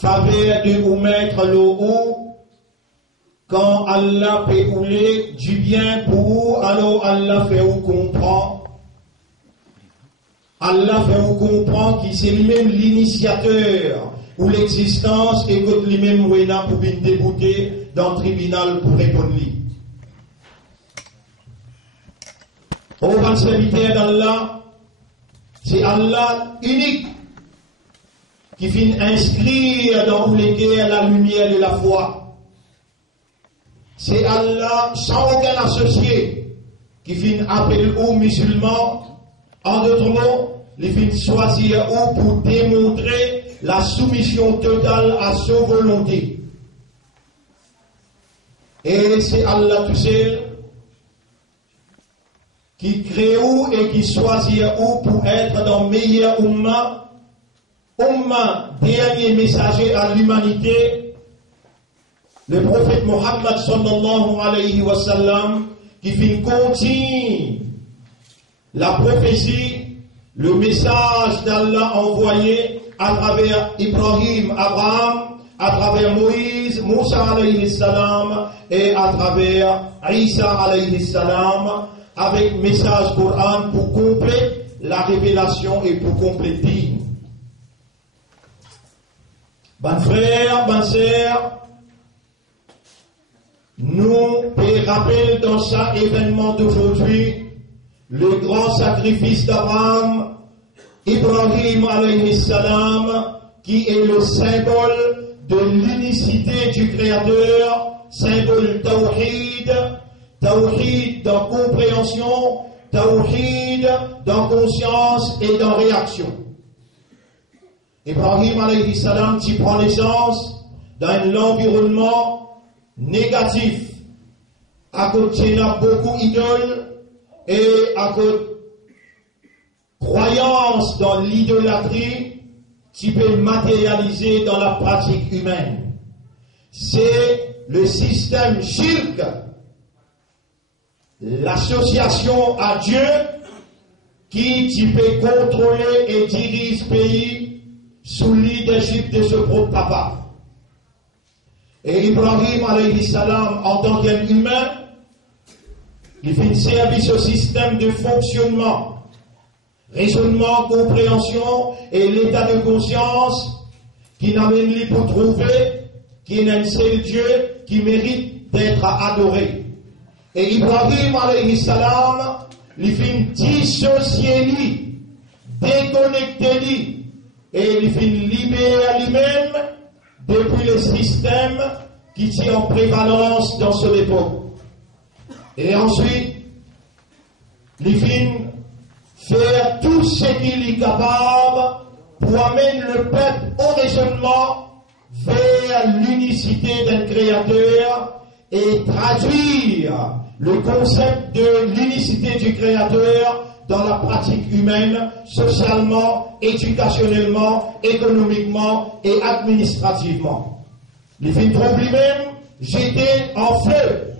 faveur de vous mettre l'eau, quand Allah peut rouler du bien pour vous, alors Allah fait vous comprendre. Allah fait vous comprendre qu'il c'est lui-même l'initiateur ou l'existence et que lui-même pour bien débouter dans le tribunal pour répondre. Au grand serviteur d'Allah, c'est Allah unique qui finit inscrire dans les guerres la lumière de la foi. C'est Allah sans aucun associé qui finit appeler aux musulmans. En d'autres mots, il finit choisir pour démontrer la soumission totale à sa volonté. Et c'est Allah tout seul qui crée et qui choisit pour être dans le meilleur umma, dernier messager à l'humanité, le prophète Mohammed sallallahu alayhi wa sallam, qui finit continue la prophétie, le message d'Allah envoyé à travers Ibrahim, Abraham, à travers Moïse, Moussa alayhi salam, et à travers Isa alayhi salam, avec message Coran pour compléter la révélation et pour compléter. Bonnes frères, bonnes sœurs, nous rappelons dans cet événement d'aujourd'hui le grand sacrifice d'Abraham, Ibrahim alayhi salam, qui est le symbole de l'unicité du Créateur, symbole tawhid, tawhid dans compréhension, tawhid dans conscience et dans réaction. Ibrahim alayhi salam qui prend naissance dans un environnement négatif, à côté de beaucoup d'idoles et à côté de croyance dans l'idolâtrie qui peut matérialiser dans la pratique humaine. C'est le système shirk, l'association à Dieu qui peut contrôler et diriger ce pays sous le leadership de ce propre papa. Et Ibrahim alayhi salam, en tant qu'être humain, il fait un service au système de fonctionnement, raisonnement, compréhension et l'état de conscience qui n'amène lui pour trouver qu'il y a un seul Dieu qui mérite d'être adoré. Et Ibrahim alayhi salam, il fait dissocier lui, déconnecter lui, et il fait libérer lui-même depuis le système qui tient en prévalence dans son époque. Et ensuite, il fait faire tout ce qu'il est capable pour amener le peuple au raisonnement vers l'unicité d'un créateur et traduire le concept de l'unicité du créateur dans la pratique humaine, socialement, éducationnellement, économiquement et administrativement. Les films trouve lui-même jetés en feu.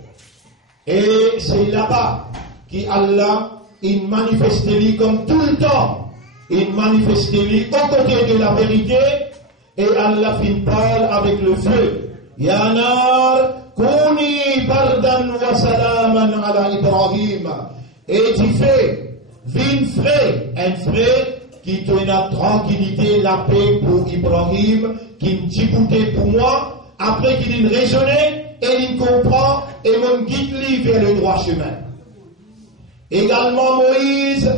Et c'est là-bas qu'Allah, il manifeste lui comme tout le temps. Il manifeste lui aux côtés de la vérité et Allah finit parle avec le feu. Ya nar, kuni bardan wa salaman ala Ibrahim. Et tu fais vin frais, un frais qui donne la tranquillité, la paix pour Ibrahim, qui me dit pour moi, après qu'il ait raisonné, et il comprend, et me guide vers le droit chemin. Également Moïse,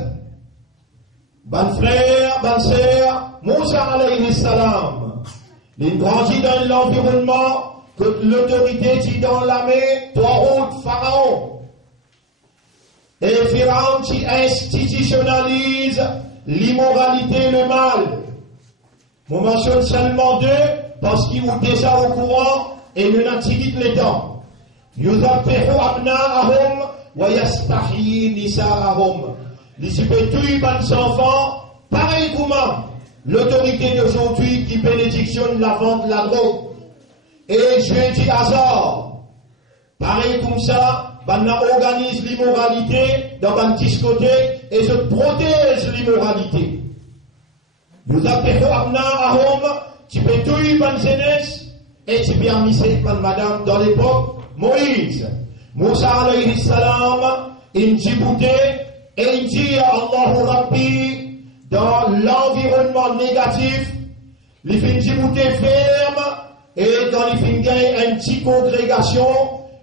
bon frère, bonne sœur, Moussa alayhi salam, il grandit dans l'environnement que l'autorité dit dans la main, toi, Pharaon. Et Pharaon qui institutionnalise l'immoralité, le mal. Je mentionne seulement deux parce qu'ils sont déjà au courant et nous n'en tirons les temps. Yuzabbihu abna'ahum wa yastahyi nisa'ahum. Les tuer les enfants, pareil comment l'autorité d'aujourd'hui qui bénédictionne la vente de la drogue. Et jeudi hasard, pareil comme ça, on organise l'immoralité dans une discothèque et se protège l'immoralité. Nous appelons Abna'ahum tu peux tout y bonne jeunesse, et tu peux amener par madame dans l'époque Moïse. Moussa alayhi salam, il djiboutait, et il dit à Allahu Rabbi, dans l'environnement négatif, il fait une djibouté ferme, et quand il fait une petite congrégation,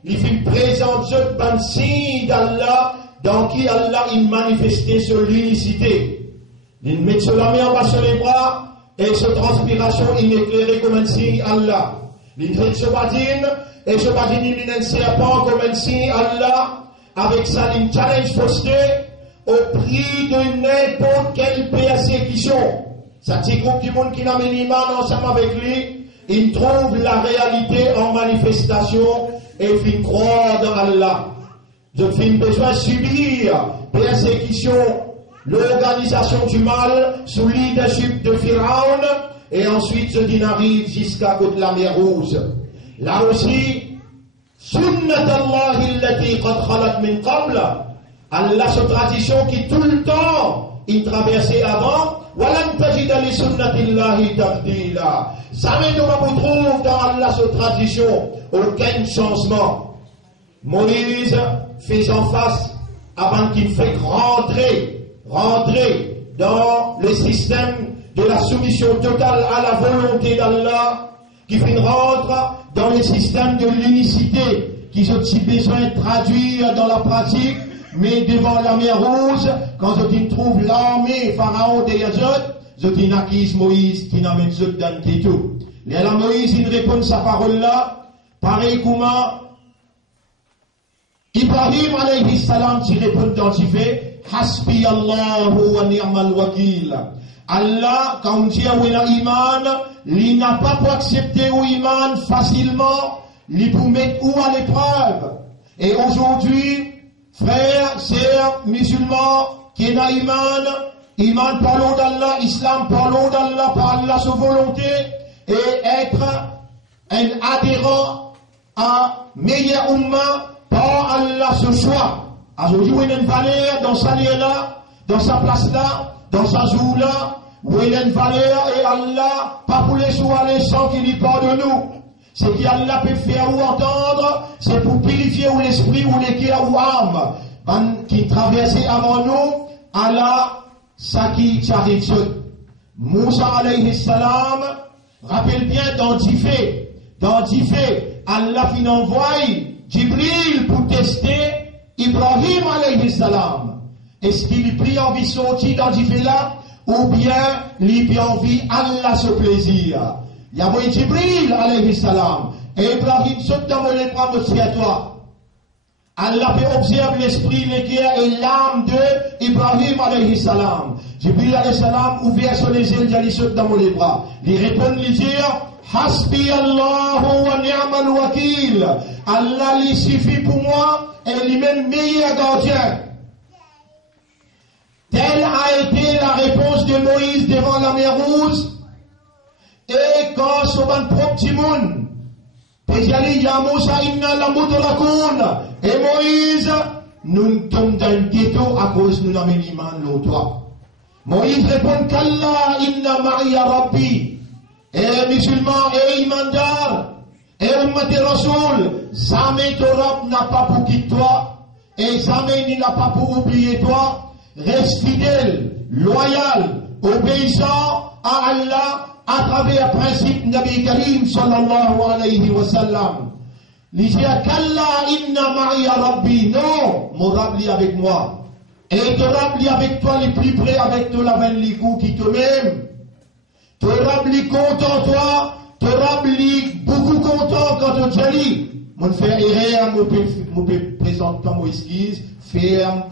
il fait présenter un signe d'Allah, dans qui Allah il manifestait sur l'unicité. Il met sur la main en bas sur les bras, et cette transpiration, il éclairait comme un signe Allah. Il fait ce badine, et ce badine, il est un serpent comme un signe Allah, avec ça, il challenge posté, au prix de n'importe quelle persécution. Ça, petit groupe du monde qui n'a mis l'iman ensemble avec lui, il trouve la réalité en manifestation, et il fait croire dans Allah. Je fais besoin de subir persécution, l'organisation du mal sous leadership de Pharaon, et ensuite ce din arrive jusqu'à côté de la mer Rouge. Là aussi, sunnat Allah illati qad khalat min qabl, Allah sa tradition qui tout le temps il traversait avant, walan tajida li sunnatillahi tabdila. Jamais nous ne trouve dans Allah sa tradition aucun changement. Moïse faisant face avant qu'il fait rentrer dans le système de la soumission totale à la volonté d'Allah, qui fait rentre dans le système de l'unicité, qui ont aussi besoin de traduire dans la pratique, mais devant la mer Rouge, quand je trouve l'armée Pharaon de Yazot, je dis n'acquise Moïse qui n'a même dans le tout. Et là Moïse, il répond sa parole là, pareil comment Ibrahim alayhi salam qui répond dans ce fait, Hasbi Allahu wa ni'mal wakil. Allah, quand on dit à iman, il n'a pas pour accepter ou iman facilement, il pour mettre où à l'épreuve. Et aujourd'hui, frères, sœurs, musulmans, qui n'a iman par d'Allah, islam par d'Allah, par Allah sa volonté, et être un adhérent à meilleur umma par Allah ce choix. Aujourd'hui, il y a une valeur dans sa lieu-là, dans sa place-là, dans sa joue-là, où il y a une valeur et Allah, pas pour les choix, les sangs qui lui parlent de nous. Ce qu'Allah peut faire ou entendre, c'est pour purifier ou l'esprit ou les cœurs ou âme qui traversaient avant nous, Allah, ça qui arrive. Moussa alayhi salam, rappelle bien dans Difé, Allah qui envoie Jibril pour tester Ibrahim alayhi salam. Est-ce qu'il prie envie de sortir dans Difé là, ou bien il prie envie Allah ce plaisir? Il y a Jibril alayhi salam, et Ibrahim saute dans mon épreuve aussi à toi. Allah peut observer l'esprit, le cœur et l'âme de Ibrahim alayhi salam. Jibril alayhi salam ouvert sur les yeux, il saute dans les bras. Il répond, il dit, Hasbi Allahu wa ni'mal wakil. Allah lui suffit pour moi et lui-même meilleur gardien. Telle a été la réponse de Moïse devant la mer Rouge. Et quand son propre petit monde, et Moïse, nous tombons dans le ghetto à cause de nous n'avons l'iman l'autre. Moïse répond qu'Allah inna ma'iya rabbi. Et musulmans et imandar et ummat rasoul, jamais Torah n'a pas pour quitter toi et jamais il n'a pas pour oublier toi. Reste fidèle, loyal, obéissant à Allah à travers le principe Nabi Karim sallallahu alayhi wa sallam. Il dit qu'Allah inna ma'iya rabbi. Non, mon Rabbi avec moi. Et ton Rabbi avec toi, les plus près avec toi, la veine les coups qui te m'aime. Ton Rabbi content toi, ton Rabbi beaucoup content quand tu lis. Mon frère erreur, mon présente ton esquisse, faire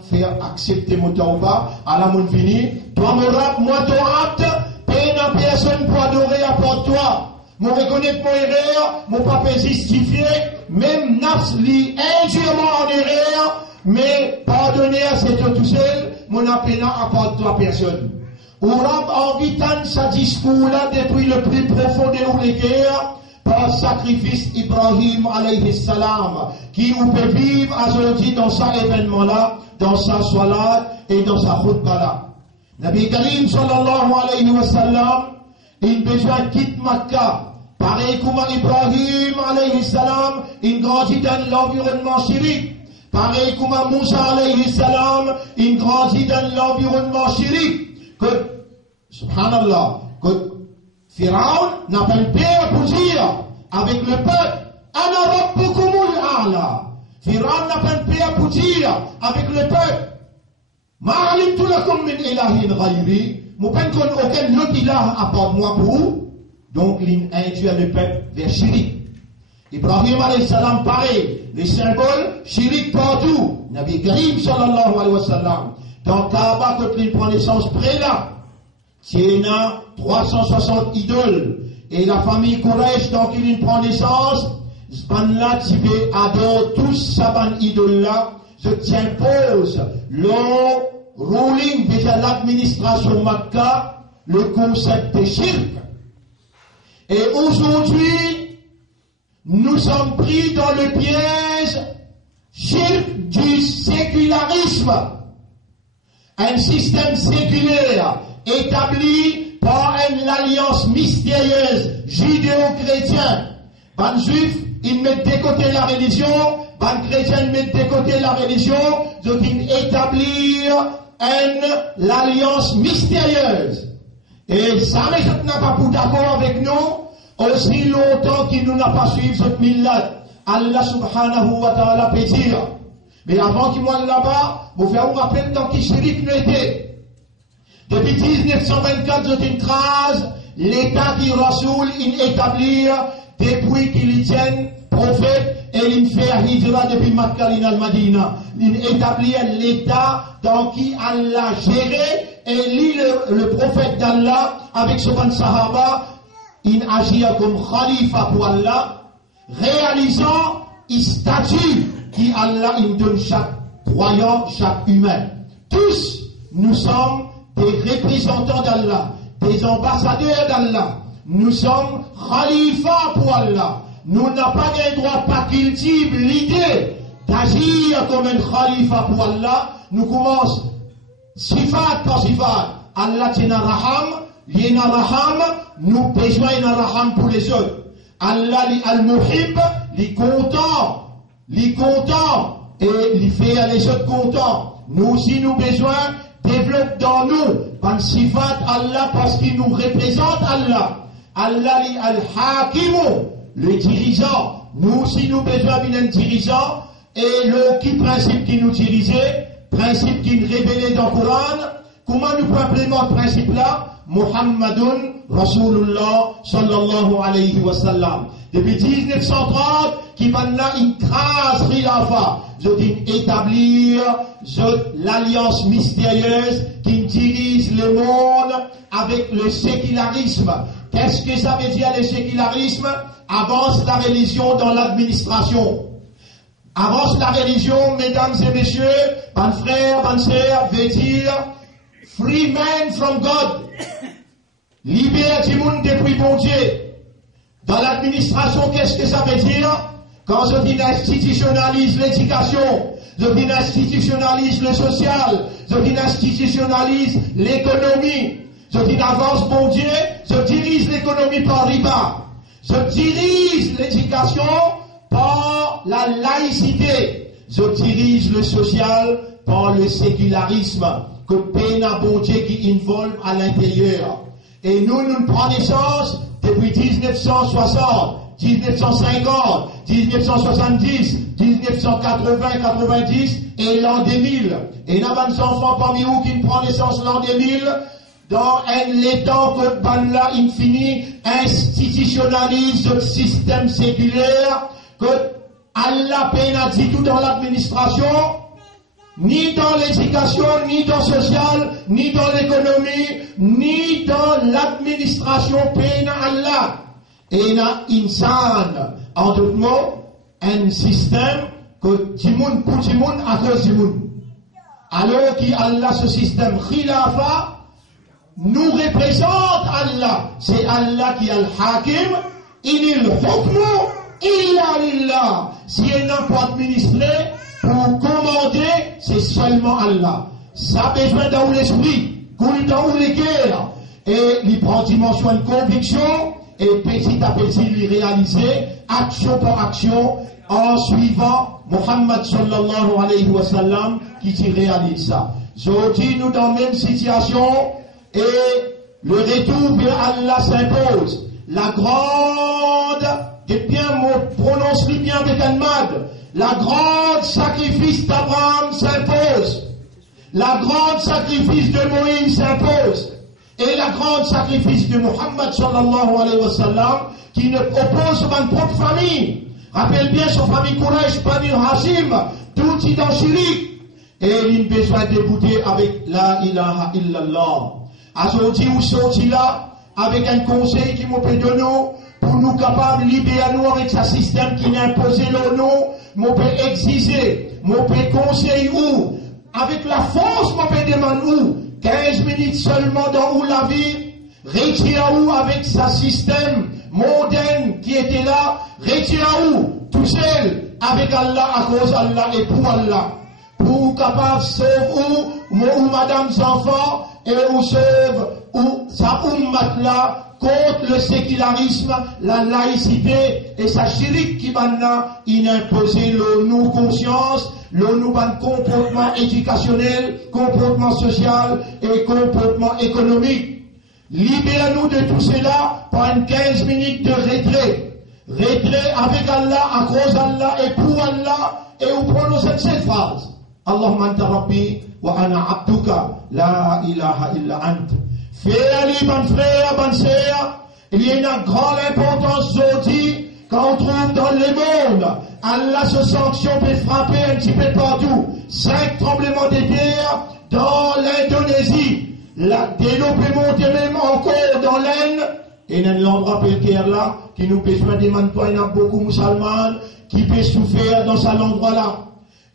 accepter mon temps ou pas, à la mon fini. Toi, mon Rabbi, moi, ton Rabbi, peine personne pour adorer à part toi. Mon reconnaître mon erreur, mon papa justifié, même nafs li injurement en erreur, mais pardonner à cet tout seul, mon appénant à part toi personne. Ou Rab envie tant sa discours là depuis le plus profond de les cœurs, par sacrifice Ibrahim alayhi salam, qui ou peut vivre aujourd'hui dans sa événement là, dans sa salat et dans sa khutbah là. Nabi Karim sallallahu alayhi wa sallam, il besoin de quitter Makkah. Pareil comme Ibrahim, alayhi salam, il grandit dans l'environnement chirik. Pareil comme Moussa, alayhi salam, il grandit dans l'environnement chirik. Que, subhanallah, que Pharaon n'a pas une paix pour dire avec le peuple, Ana rabbukumul a'la. Pharaon n'a pas une paix pour dire avec le peuple, Ma'alimtu lakum min ilahin ghayri. Mon père ne connaît aucun autre ilah à part moi pour vous. Donc, il induit le peuple vers Chirik. Ibrahim alayhi salam, pareil, les symboles, Chirik partout. Nabi Karim sallallahu alayhi wa sallam. Dans Kaaba, quand il prend naissance près là, il y a 360 idoles. Et la famille Quraysh, donc il prend naissance, là, tu peux adorer tous ces idoles là. Je t'impose le ruling, déjà l'administration Makkah, le concept de shirk. Et aujourd'hui, nous sommes pris dans le piège shirk du sécularisme. Un système séculaire établi par une alliance mystérieuse judéo-chrétienne. Ban juif, ils mettent de côté la religion, ban chrétien, ils mettent de côté la religion, donc ils établissent l'alliance mystérieuse. Et ça, mais je n'ai pas pour d'accord avec nous, aussi longtemps qu'il n'a pas suivi cette millat. Allah subhanahu wa ta'ala peut dire. Mais avant qu'il m'en là-bas, vous faites vous rappeler dans qui Chirik nous était. Depuis 1924, je t'écrase l'état qui Rasoul, il établit depuis qu'il y tienne prophète et il fait hijra depuis Makkah al-Madina. Il établit l'état dans qui Allah géré et lui le prophète d'Allah avec son sahaba, il agit comme khalifa pour Allah, réalisant un statut qui Allah il donne chaque croyant, chaque humain. Tous nous sommes des représentants d'Allah, des ambassadeurs d'Allah. Nous sommes khalifa pour Allah. Nous n'avons pas le droit pas cultive l'idée d'agir comme un khalifa pour Allah. Nous commençons sifat par sifat. Allah tient raham, l'ina raham, nous besoin d'un raham pour les autres. Allah li al-muhib, li content, et li fait les autres contents. Nous aussi nous besoin développe dans nous un sifat Allah parce qu'il nous représente Allah. Allah li al-hakimu, le dirigeant. Nous aussi nous besoin d'un dirigeant et le qui principe qui nous dirigeait, principe qui nous révélait dans le Coran. Comment nous pouvons implémenter ce principe-là? Muhammadun Rasulullah sallallahu alayhi wa sallam. Depuis 1930, qui maintenant écrase Khilafa, je dis établir l'alliance mystérieuse qui dirige le monde avec le sécularisme. Qu'est-ce que ça veut dire le sécularisme? Avance la religion dans l'administration. Avance la religion, mesdames et messieurs, bonnes frères, bonnes sœurs, veut dire free man from God. Libère du monde depuis bon Dieu. Dans l'administration, qu'est-ce que ça veut dire? Quand je dis institutionnalise l'éducation, je dis institutionnalise le social, je dis institutionnalise l'économie, je dis avance bon Dieu, je dirige l'économie par riba, je dirige l'éducation par la laïcité, je dirige le social par le sécularisme, que peine à bon Dieu qui involve à l'intérieur. Et nous prenons naissance depuis 1960, 1950, 1970, 1980, 90 et l'an 2000. Et nous avons des enfants parmi vous qui prennent naissance l'an 2000 dans l'état que Banla infini institutionnalise le système séculaire que Allah peine à dire tout dans l'administration, ni dans l'éducation, ni dans le social, ni dans l'économie, ni dans l'administration peine à Allah. Et na insan, en d'autres mots, un système que Timoun pour Timoun à cause Timoun. Alors qu'Allah, ce système khilafa, nous représente Allah. C'est Allah qui est le hakim, il est le hukmu, illa lillah. Si il n'a pas administré, pour commander, c'est seulement Allah. Ça a besoin d'un l'esprit, qu'on dans les guerres. et il prend dimension de conviction, et petit à petit, il réaliser, action par action, en suivant Muhammad sallallahu alayhi wa sallam, qui t'y réalise ça. Aujourd'hui, nous dans la même situation, et le retour vers Allah s'impose. La grande, prononce-le bien avec un mad, la grande sacrifice d'Abraham s'impose. La grande sacrifice de Moïse s'impose. Et la grande sacrifice de Muhammad sallallahu alayhi wa sallam, qui ne oppose pas une propre famille. Rappelle bien son famille Quraysh, Bani Hashim, tout est dans Shirik. Et il a besoin de débouter avec la ilaha illallah. Aujourd'hui, vous sortez là, avec un conseil qui m'a fait de nous, pour nous capables de libérer nous avec ce système qui n'a imposé le nom, m'a fait exiger, m'a fait conseiller où, avec la force m'a fait demander où, 15 minutes seulement dans où la vie, retire où avec ce système moderne qui était là, retire où, tout seul, avec Allah, à cause d'Allah et pour Allah. Pour capable de sauver ou madame enfants, et où sauve, ou sa ummat là, contre le sécularisme, la laïcité, et sa chirik qui maintenant, il a imposé le nous conscience, le nous comportement éducationnel, comportement social et comportement économique. Libérez-nous de tout cela par une 15 minutes de retrait. Retrait avec Allah, à cause d'Allah et pour Allah, et vous prononcez cette phrase. Allahumma anta rabbi wa ana abduka la ilaha illa ant. Frère, mon frère, bonne sœur, il y a une grande importance aujourd'hui quand on trouve dans le monde. Allah, ce sanction peut frapper un petit peu partout. 5 tremblements de terre dans l'Indonésie. Dès l'eau peut monter même encore dans l'Inde. Et dans l'endroit précaire là, qui nous peut soin des mantois, il y a beaucoup de musulmans qui peuvent souffrir dans cet endroit-là.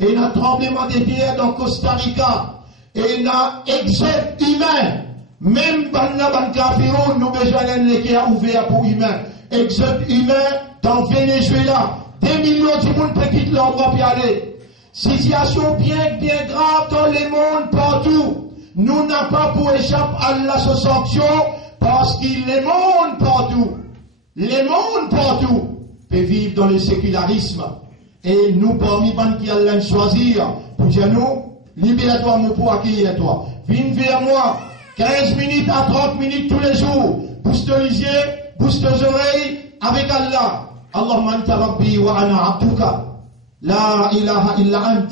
Et il y a un tremblement de terre dans Costa Rica. Et il y a un exode humain. Même dans Kafirou, nous besoin d'un équerre ouvert pour humain. Exode humain dans Venezuela. Des millions de monde qui quittent l'endroit pour y aller. Situation bien grave dans le monde partout. Nous n'avons pas pour échapper à la sanction parce qu'il les monde partout. Les mondes partout peuvent vivre dans le sécularisme. Et nous, parmi les qui allaient choisir, pour dire nous, libère-toi, mon pour accueillir toi. Viens vers moi, 15 minutes à 30 minutes tous les jours. Bouge tes yeux, bouge tes oreilles avec Allah. Allahumma anta rabbi wa ana abduka. La ilaha illa ant.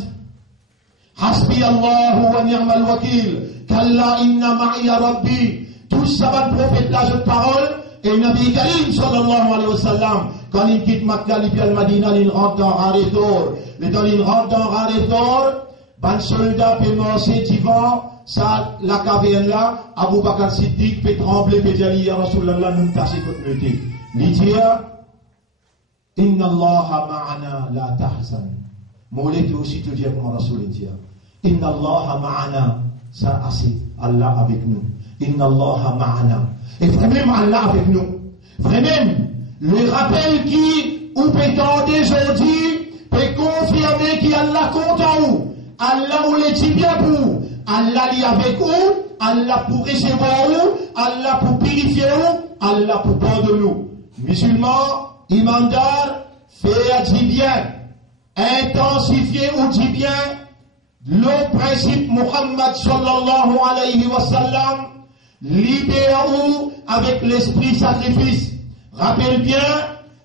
Hasbi Allahu wa ni'mal wakil. Kalla inna ma'iya rabbi. Tout ça va le prophète là, cette parole. Et Nabi Karim sallallahu alayhi wa sallam, quand il quitte Makkah, il vient Madina, il rentre dans Haretor. Et quand il rentre dans Haretor, ban soldat peut marcher devant ça, la caverne là, Abu Bakr Siddiq peut trembler, peut dire, ya Rasulallah, nous tâcher contre le thé. Il dit, Inna Allah ma'ana la tahzan. Moulé peut aussi te dire comme Rasul dit. Inna Allah ma'ana, ça assez, Allah avec nous. Inna Allah ma'ana. Et vraiment Allah avec nous. Vraiment, le rappel qui, ou peut tendre aujourd'hui, peut confirmer qu'Allah compte en vous. Allah ou les dit bien pour. Allah est avec vous. Allah pour recevoir vous. Allah pour purifier vous. Allah pour pardonner nous. Musulmans, imandar, faire du bien. Intensifier ou du bien. Le principe Muhammad sallallahu alayhi wa sallam. Libérez-vous avec l'esprit sacrifice. Rappelle bien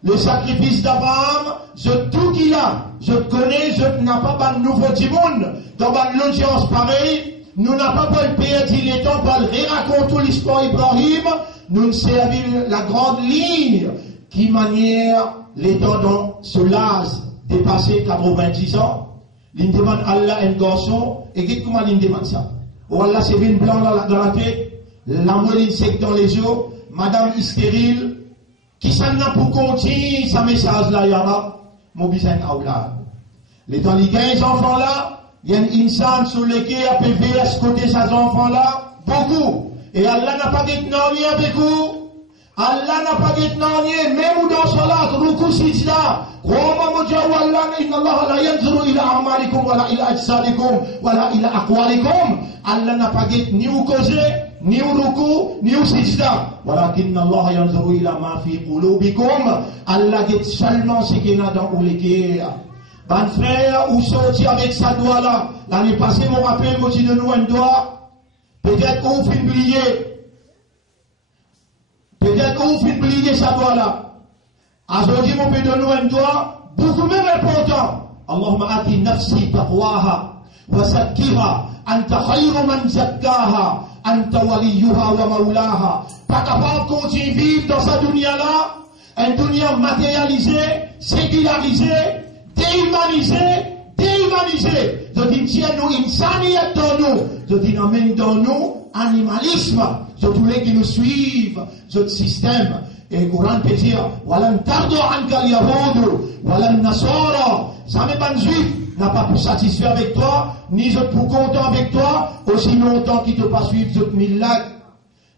le sacrifice d'Abraham, je tout qu'il a, je connais, je n'ai pas de nouveau du monde. Dans l'audience pareille, nous n'avons pas perdu le temps pour raconter l'histoire d'Ibrahim, nous servir la grande ligne qui manière les temps dans ce l'âge dépassé 90 ans. Il demande Allah un garçon, et comment il demande ça? Oh Allah, c'est une blanc dans la tête. La moelle sec dans les yeux, madame est stérile, qui s'en a pour continuer sa message là, yara, mon bisain aoulad. Les dans les 15 enfants là, il y a une insan sur lesquels a pévé à ce côté de ces enfants là, beaucoup. Et Allah n'a pas dit non avec vous. Allah n'a pas dit non même dans salat, ruku sijda. Crois-moi, mon Dieu, Allah, inna Allah la yanzuru ila amalikum, wala ila ajsadikum, wala ila aqwalikum. Allah n'a pas dit ni vous causer, ni au ruku, ni au sijda. Walakin Allah yanzuru ila ma fi qulubikum. Allah dit seulement ce qu'il y a dans le cœur. Ben frère, ou sorti avec sa doigt là. L'année passée, mon rappel, moi, de nous un doigt. Peut-être qu'on fait oublier. Peut-être qu'on fait oublier sa doigt là. Aujourd'hui, mon peut de nous un doigt, beaucoup même important. Allahumma ati nafsi taqwaha. وزكها أنت خير من زكاها أنت وليها ومولاها. Pas capable de continuer à vivre dans sa dunya là, une dunya matérialisée, sécularisée, déhumanisée. Je dis tiens nous insaniyat dans nous, je dis même dans nous animalisme. Je tous les qui nous suivent, ce système. Et le Coran peut dire walan tardu anka al-yahud walan nasara. Ça n'est pas un juif n'a pas pu satisfaire avec toi, ni je pour content avec toi, aussi longtemps qu'il ne te pas suivre ce millat.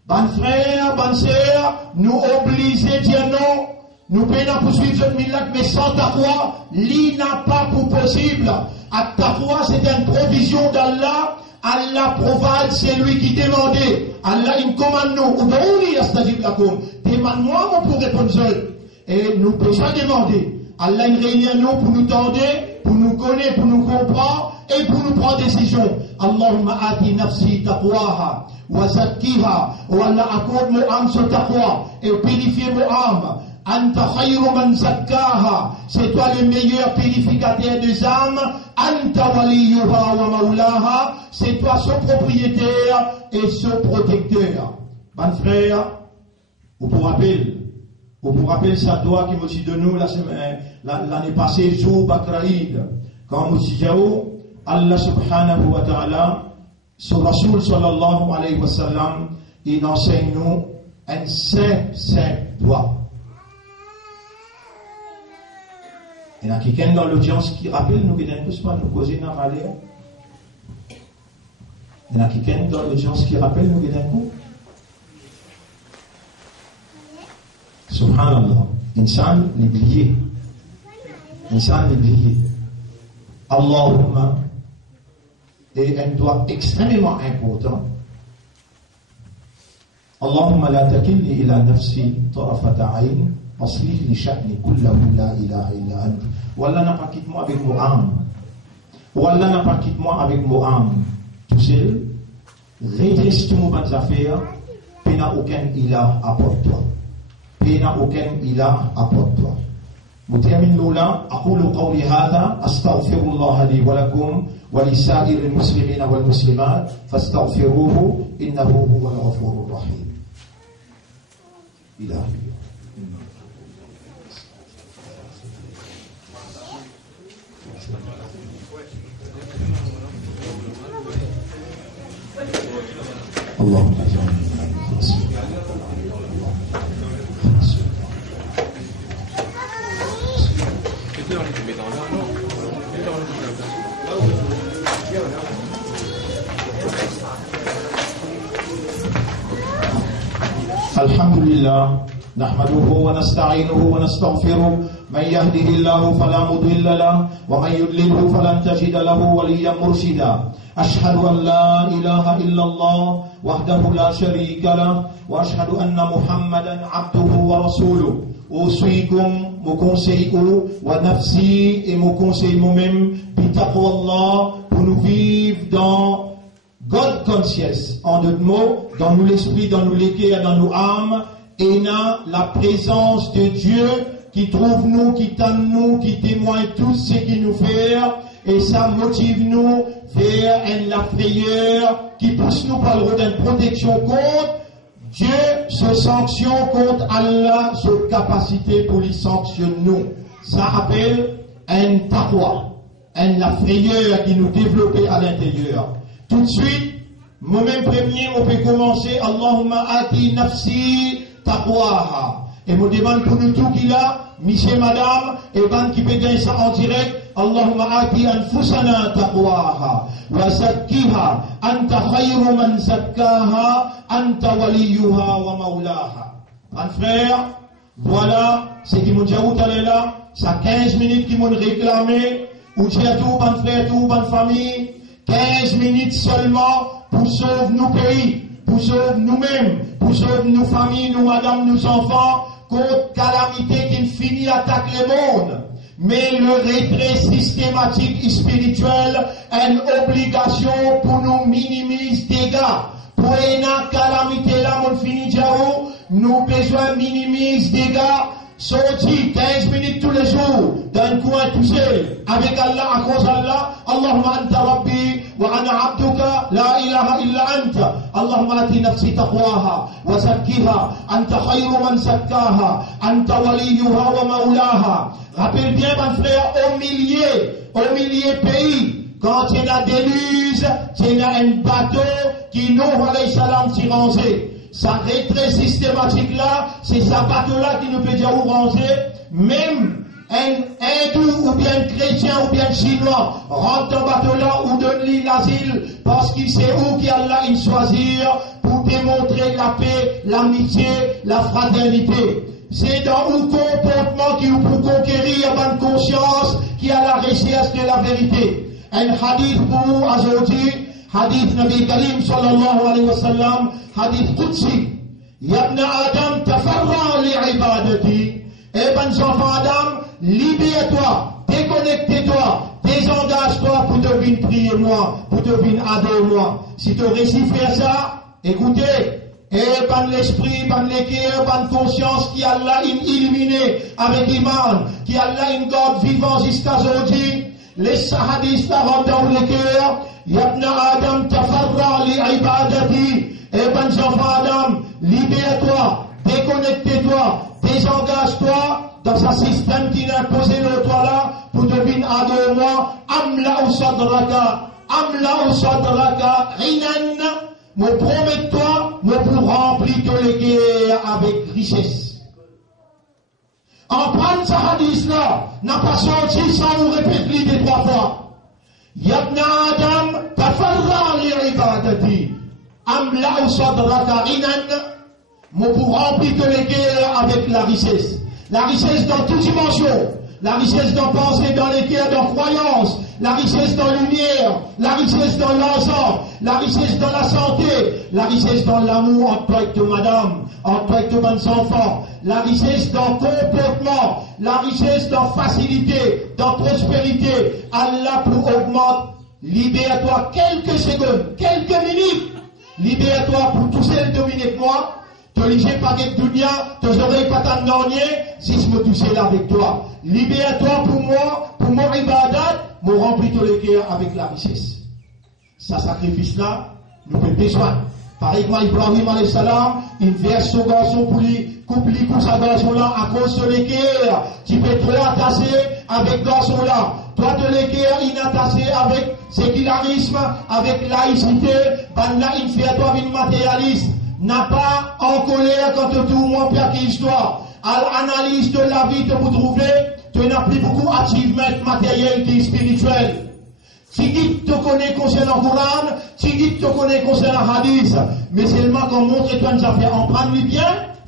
Ban frère, ban sœur, nous obliger dire non, nous payons pour suivre ce millat, mais sans taqwa, l'y n'a pas pour possible. À taqwa, c'est une provision d'Allah, Allah provide, c'est lui qui demandait. Allah, il commande nous, demande-moi, moi pour répondre seul. Et nous ne pouvons pas demander. Allah, il réunit nous pour nous tendre, pour nous connaître, pour nous comprendre et pour nous prendre décision. Allahumma ati nafsi taqwaha wa zakkiha wa Allah accorde mon âme sur taqwa et purifie mon âme. Anta khayru man zakkaha, c'est toi le meilleur purificateur des âmes. Anta waliyuha wa maulaha, c'est toi son propriétaire et son protecteur. Bon frère, vous vous rappelez ça doit qui m'a dit de nous l'année passée, jour Bakraïd, quand nous disons Allah subhanahu wa ta'ala, sur Rasul sallallahu alayhi wa sallam, il enseigne nous un simple doigt. Il y a quelqu'un dans l'audience qui rappelle nous qu'il ne peut pas nous causer dans la vallée. Il y a quelqu'un dans l'audience qui rappelle nous qu'il d'un coup. Subhanallah, insan l'oublié. Allahumma est un doigt extrêmement important. Allahumma la takilni ila nafsi tarafata ayn, aslih li sha'ni kullahu la ilaha illa ant. Wallah n'a pas quitté moi avec mon âme. Wallah n'a pas quitté moi avec mon âme. Tout seul, redresse tous mes bonnes affaires, puis n'a aucun ilah à part toi. بين أوكن إله أبوتوا متأمن لولا أقول قولي هذا أستغفر الله لي ولكم ولسائر المسلمين والمسلمات فاستغفروه إنه هو الغفور الرحيم. إلهي اللهم اجعلنا الحمد لله نحمده ونستعينه ونستغفره من يهده الله فلا مضل له ومن يضلله فلن تجد له وليا مرشدا أشهد أن لا إله إلا الله وحده لا شريك له وأشهد أن محمدا عبده ورسوله أوصيكم مكونسيكم ونفسي et mon conseil moi-même bitaqwa Allah pour nous vivre dans God conscious, en d'autres mots, dans nous l'esprit, dans nous l'équerre, dans nos âmes, et dans la présence de Dieu qui trouve nous, qui tend nous, qui témoigne tout ce qu'il nous fait, et ça motive nous vers la frayeur qui pousse nous par le route d'une protection contre Dieu, sa sanction contre Allah, sa capacité pour lui sanctionner nous. Ça appelle un taqwa, la frayeur qui nous développe à l'intérieur. Tout de suite, moi-même premier, on peut commencer Allahumma ati nafsi taqwaha. Et me demande pour nous tout qu'il a, monsieur, madame, et ben qui peut gagner ça en direct. Allahumma ati anfusana taqwaha wa zakkiha anta khayru man zakkaha anta waliyuha wa maulaha. Mon frère, voilà ce qui m'ont dit où aller là, ça 15 minutes qui m'ont réclamé, ou dire tout, bon frère, tout, bonne famille. 15 minutes seulement pour sauver nos pays, pour sauver nous-mêmes, pour sauver nos familles, nos madames, nos enfants, contre calamité qui ne finit attaque le monde. Mais le retrait systématique et spirituel est une obligation pour nous minimiser les dégâts. Pour une calamité là, mon fini Djaou, nous besoin minimiser les dégâts. Sorti 15 minutes tous les jours d'un coin tout seul avec Allah à cause d'Allah. Allahumma anta rabbi wa ana abduka la ilaha illa anta. Allahumma ati nafsi taqwaha wa zakkiha anta khayru man zakkaha anta waliyuha wa maulaha. Rappelle bien mon frère, au millier pays, quand il y a des déluge, il y a un bateau qui nous alayhi salam s'y ranger. Sa retrait systématique là, c'est sa bateau-là qui nous peut dire où ranger. Même un hindou ou bien chrétien ou bien chinois rentre dans bateau-là ou donne-lui l'asile parce qu'il sait où qu'Allah il choisir pour démontrer la paix, l'amitié, la fraternité. C'est dans le comportement qui vous pour conquérir la bonne conscience qui a la recherche de la vérité. Un hadith pour vous aujourd'hui, hadith Nabi Karim sallallahu alayhi wa sallam, hadith Qudsi. Yabna Adam tafarra li'ibadati. Eh ben, enfant Adam, libère-toi, déconnecte-toi, désengage-toi pour te venir prier moi, pour te venir adorer moi. Si tu réussis à faire ça, écoutez, et ben l'esprit, ben l'équerre, ben conscience qui Allah illuminé avec l'iman, qui Allah une garde vivant jusqu'à aujourd'hui, les hadiths rentrent dans l'équerre, Yabna Adam tafarra li'ibadati. Eh ben, enfant Adam, libère-toi, déconnecte-toi, désengage-toi dans un système qui n'a imposé le toi là pour devenir adorer moi. Amla ou sadraka, rinan, me promets-toi, me pour remplir tous les guerres avec richesse. En prendre ce hadith là, n'a pas sorti sans vous répéter l'idée 3 fois. Yabna Adam, tafarra li'ibadati. Amla ou sadraka rinan, mon pour remplir que les guerres avec la richesse. La richesse dans toute dimension. La richesse dans pensée, dans les guerres, dans croyance. La richesse dans la lumière. La richesse dans l'ensemble. La richesse dans la santé. La richesse dans l'amour entre toi et ton madame. Entre toi et tes bonnes enfants. La richesse dans comportement. La richesse dans facilité. Dans prospérité. Allah pour augmenter. Libère-toi quelques secondes, quelques minutes. Libère-toi pour tous celles dominer moi. Te liger pas avec dunya, tes oreilles pas t'ennonier, si je me touchais là avec toi. Libère-toi pour moi, pour mon ibadat, me remplis tous les cœurs avec la richesse. Ce sacrifice-là, nous avons besoin. Par exemple, Ibrahim alayhi salam, il verse son garçon pour lui, coupe lui pour sa garçon-là à cause de l'équerre. Tu peux trop attacher avec garçon-là. Toi, de l'équerre, il est attaché avec sécularisme, avec laïcité, ben là, il fait à toi une matérialiste. N'a pas en colère quand tu trouves mon père qui histoire. À l'analyse de la vie que vous trouvez, tu n'as plus beaucoup d'achievements matériels qui spirituels. Si tu te connais concernant le Coran, si tu te connais concernant le Hadith, mais seulement qu'on montre toi nous a fait en prendre bien,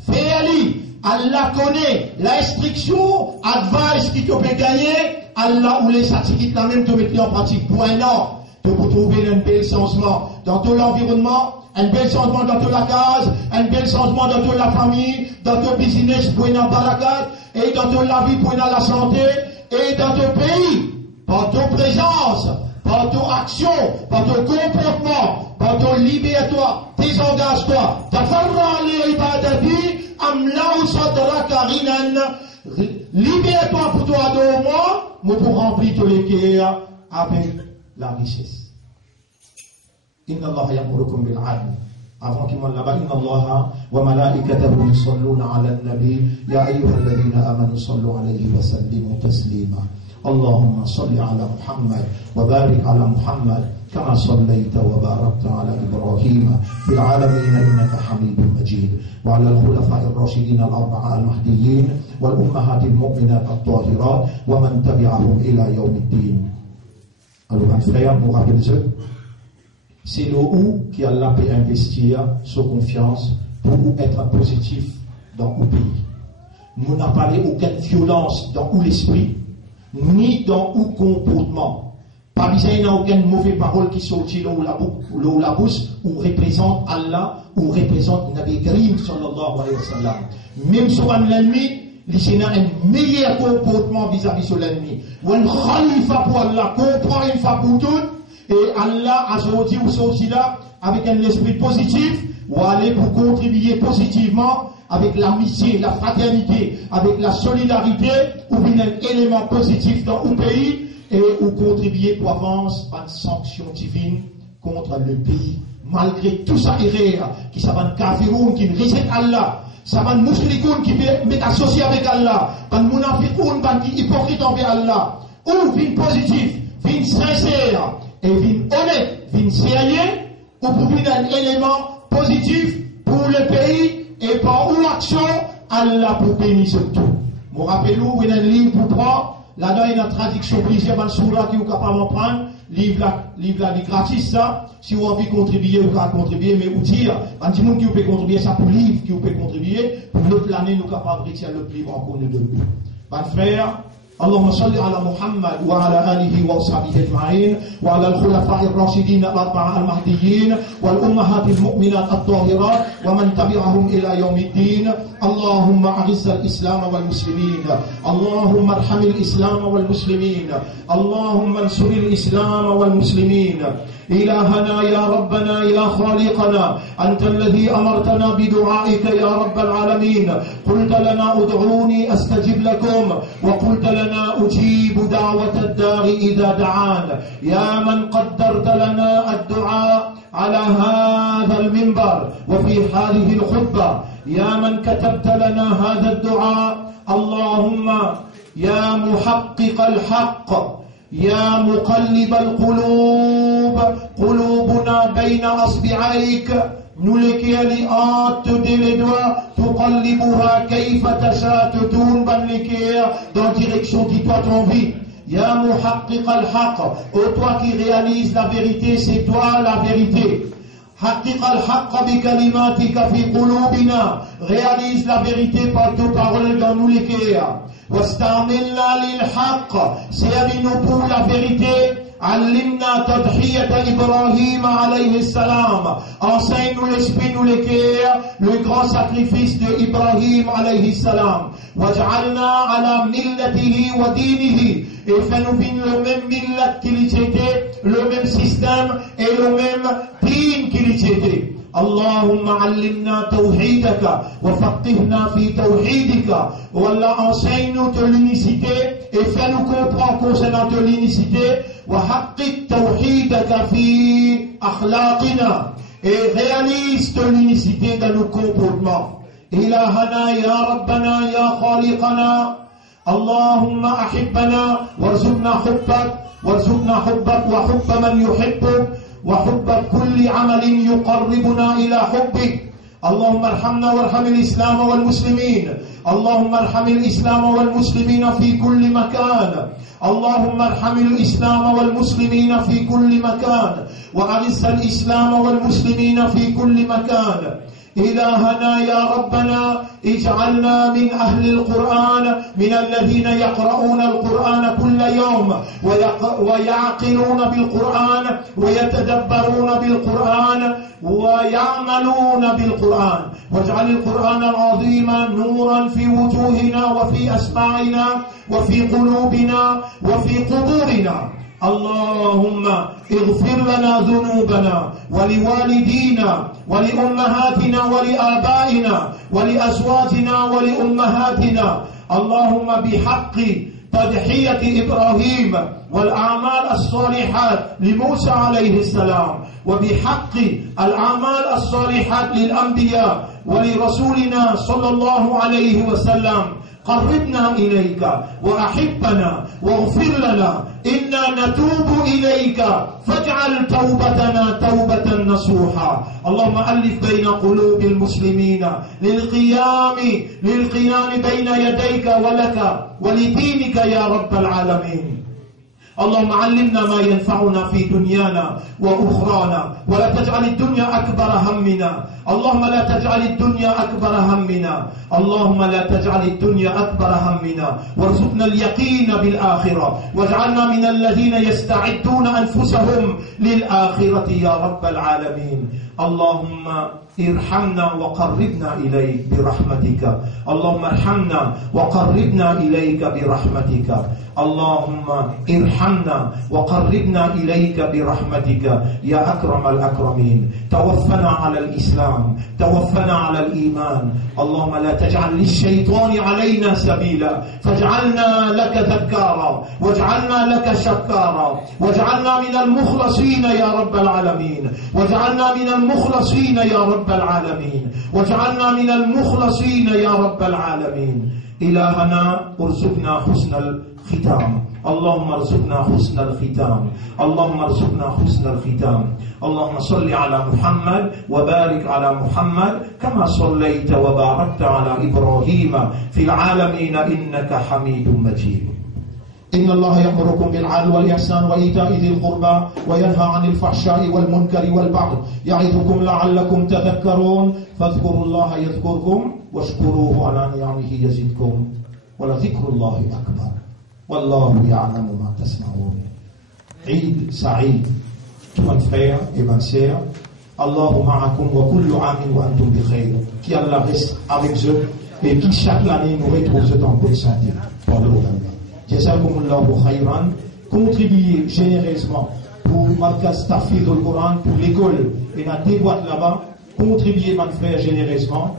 fais-le. Allah connaît la restriction, advice qui te peut gagner, Allah ou les statistiques la même te mettre en pratique pour un an. Tu peux trouver un bel changement dans tout l'environnement, un bel changement dans toute la case, un bel changement dans toute la famille, dans ton business pour une barakat, et dans toute la vie pour la santé, et dans ton pays, par ton présence, par ton action, par ton comportement, par ton libère-toi, désengage-toi, tafarra li'ibadati, amla sadraka rinan, libère-toi pour toi de moi, mais pour remplir tous les cœurs avec la richesse. Inna Allah ya'murukum bil 'adl. Avant qu'il m'en là-bas, inna Allah wa malaikatahu yusalluna 'ala an-nabi ya ayyuhalladhina amanu sallu 'alayhi wa sallimu taslima. Allahumma salli 'ala Muhammad wa barik 'ala Muhammad kama sallaita wa barakta 'ala Ibrahim fil 'alamin innaka Hamidum Majid wa 'ala al-khulafa'i ar-rashidin al-arba'a al-mahdiyyin wal ummahat al-mu'minat at-tahirat wa man tabi'ahum ila yawmiddin. Alors, un frère, nous rappelez-le, c'est le où qui Allah peut investir sa confiance pour être positif dans le pays. Nous n'avons pas aucune violence dans l'esprit, ni dans le comportement. Pas besoin d'aucune mauvaise parole qui sortit là où la bouche, ou représente Allah, ou représente Nabi Karim sallallahu alayhi wa sallam. Même sur l'ennemi, il y a un meilleur comportement vis-à-vis de l'ennemi. Ou un khalifa pour Allah, comprend une fois pour toutes, et Allah a sorti là avec un esprit positif, ou aller pour contribuer positivement avec l'amitié, la fraternité, avec la solidarité, ou bien un élément positif dans le pays, et ou contribuer pour avancer à une sanction divine contre le pays. Malgré tout ça, qui ça va kafiroun, qui rejette Allah, ça va mushrikoun qui met associé avec Allah, pas munafiqoun, pas qui hypocrite envers Allah, ou vin positif, vin sincère, et vin honnête, vin sérieux, ou pour venir un élément positif pour le pays, et par une action, Allah pour bénir ce tout. Je rappelle-vous, il y a un livre pour prendre, là-dedans, il y a une traduction brisée, une soura qui est capable d'en prendre, livre là, gratis, ça. Si vous avez envie de contribuer, vous pouvez contribuer, mais vous dire, un petit monde qui peut contribuer, ça pour livre, qui peut contribuer, pour l'autre année, nous sommes capables de retirer le livre encore de deux. Mon frère, اللهم صل على محمد وعلى آله وصحبه أجمعين وعلى الخلفاء الراشدين الأربعة المهديين والأمهات المؤمنات الطاهرات ومن تبعهم إلى يوم الدين. اللهم أعز الإسلام والمسلمين، اللهم ارحم الإسلام والمسلمين، اللهم انصر الإسلام والمسلمين. إلهنا يا ربنا يا خالقنا، أنت الذي أمرتنا بدعائك يا رب العالمين. قلت لنا ادعوني أستجب لكم، وقلت لنا أجيب دعوة الداع إذا دعان. يا من قدرت لنا الدعاء على هذا المنبر وفي هذه الخطبة، يا من كتبت لنا هذا الدعاء، اللهم يا محقق الحق، يا مقلب القلوب، قلوبنا بين أصبعيك، nous lesquels hâte de les doigts, تقلبها كيف تشاء، te tourne ban lesquels dans direction qui toi t'envie. Ya muhaqqiq al-haq, ô toi qui réalise la vérité, c'est toi la vérité. حقق الحق بكلماتك في قلوبنا، réalise la vérité par tes paroles dans nous les cœurs. واستعملنا للحق، servis-nous pour la vérité. علمنا تضحية إبراهيم عليه السلام، enseigne-nous l'esprit, nous les cœurs, le grand sacrifice de Ibrahim alayhi salam. واجعلنا على ملته ودينه، et fais-nous vivre le même millat qu'il était, le même système et le même dîn qu'il était. اللهم علمنا توحيدك وفقهنا في توحيدك. والله enseigne-nous de l'unicité et fais-nous comprendre concernant de l'unicité. وحقق توحيدك في أخلاقنا, et réalise de l'unicité dans nos comportements. إلهنا يا ربنا يا خالقنا، اللهم أحبنا وارزقنا حبك، وارزقنا حبك وحب من يحبك، وحب كل عمل يقربنا إلى حبك. اللهم ارحمنا وارحم الإسلام والمسلمين، اللهم ارحم الإسلام والمسلمين في كل مكان، اللهم ارحم الإسلام والمسلمين في كل مكان، وأعز الإسلام والمسلمين في كل مكان. إلهنا يا ربنا اجعلنا من أهل القرآن، من الذين يقرؤون القرآن كل يوم ويعقلون بالقرآن ويتدبرون بالقرآن ويعملون بالقرآن. واجعل القرآن العظيم نورا في وجوهنا وفي أسماعنا وفي قلوبنا وفي قبورنا. اللهم اغفر لنا ذنوبنا ولوالدينا ولأمهاتنا ولآبائنا ولأزواجنا ولأمهاتنا. اللهم بحق تضحية إبراهيم والأعمال الصالحات لموسى عليه السلام، وبحق الأعمال الصالحات للأنبياء ولرسولنا صلى الله عليه وسلم، قربنا إليك وأحبنا واغفر لنا، إنا نتوب إليك فاجعل توبتنا توبة نصوحا. اللهم ألف بين قلوب المسلمين للقيام بين يديك ولك ولدينك يا رب العالمين. اللهم علمنا ما ينفعنا في دنيانا وأخرانا ولا تجعل الدنيا أكبر همنا. اللهم لا تجعل الدنيا أكبر همنا. اللهم لا تجعل الدنيا أكبر همنا وارزقنا اليقين بالآخرة واجعلنا من الذين يستعدون أنفسهم للآخرة يا رب العالمين. اللهم ارحمنا وقربنا إليك برحمتك. اللهم ارحمنا وقربنا إليك برحمتك. اللهم ارحمنا وقربنا إليك برحمتك يا أكرم الأكرمين. توفنا على الإسلام، توفنا على الإيمان. اللهم لا تجعل للشيطان علينا سبيلا، فاجعلنا لك ذكارا واجعلنا لك شكارا واجعلنا من المخلصين يا رب العالمين. واجعلنا من المخلصين يا رب العالمين. واجعلنا من المخلصين يا رب العالمين. إلهنا ارزقنا حسن الختام. اللهم ارزقنا حسن الختام. اللهم ارزقنا حسن الختام. اللهم صل على محمد وبارك على محمد كما صليت وباركت على إبراهيم في العالمين إنك حميد مجيد. إن الله يأمركم بالعدل والإحسان وإيتاء ذي القربى وينهى عن الفحشاء والمنكر والبغي يعظكم لعلكم تذكرون. فاذكروا الله يذكركم واشكروه على نعمه يزدكم ولذكر الله أكبر والله يعلم ما تصنعون. عيد سعيد tous mes frères et mes sœurs. Allahu ma'akum wa kullu amin wa antum bi khair. Qui Allah reste avec eux et qui chaque année nous retrouve en bonne santé. Par le Allah. Jazakumullahu khairan. Contribuez généreusement pour Markaz Tahfidh al-Quran, pour l'école et la déboîte là-bas. Contribuez, mes frères, généreusement.